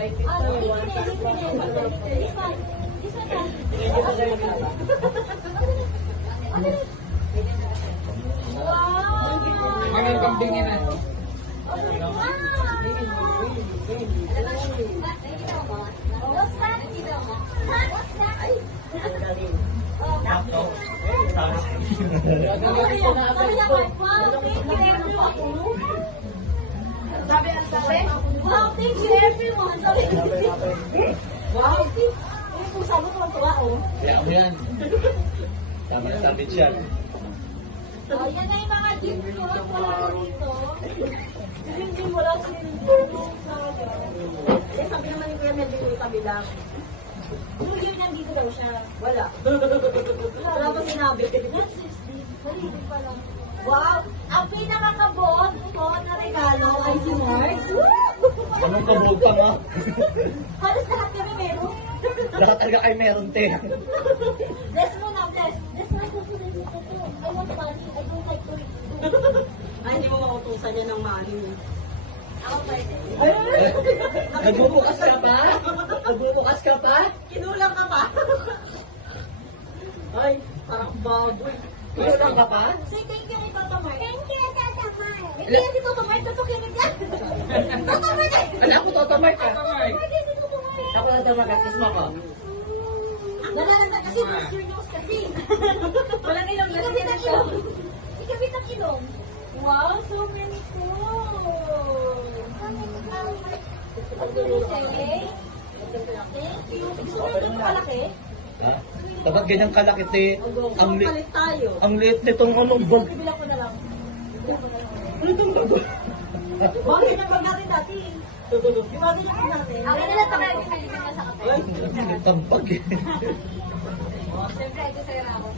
Ang kambingin na. Wow, thank you everyone. Wow, kung sabi ko ang tuwa, oh. Kaya mo yan. Tama na sabi siya. Oh, yan na yung mga gift ko. Wala ko dito. Hindi mo lang sinunod. Eh, sabi naman ni Kuya Melvin yung kabilang. New Year nandito daw siya. Wala. Wala pa sinabi. Yes, sis. Hindi pa lang. Wow! Ang pinakakabuot ko na regalo ay si Mark. Anong kabog pa nga? Halos lahat kami meron. Lahat talaga ay meron, te. Bless mo na, bless. Bless mo ko dito. I want money. I don't like to read. Ay, hindi mo makutusan yan ng money. Ako pwede. Nagbubukas ka pa? Nagbubukas ka pa? Kinulang ka pa. Ay, parang baboy. Kinulang ka pa? Say thank you kay Tata Mark. Thank you, Tata Mark. Hindi yan si Tata Mark. Natukinig yan. Tata Mark. Ano ako, Toto Mark? Hindi Tata Mark. Ako na Toto Mark. Kiss mo ko. Wala lang kasi mas your nose kasi. Walang ilong. Ikabit ang ilong. Ikabit ang ilong. Wow, so many clothes. What do you say? Thank you. Gusto mo yung kalaki? Ha? Dapat ganyang kalaki, te. Ang liit. Palit tayo. Ang liit nitong anong bag. Bibilang ko na lang. Ano itong bag? Bakit ang bag natin dati? Yung bagay natin natin. Ako na lang tayo pinalitan niya sa kape. Ay, ang bag eh. Siyempre, ito sa'yo na ako.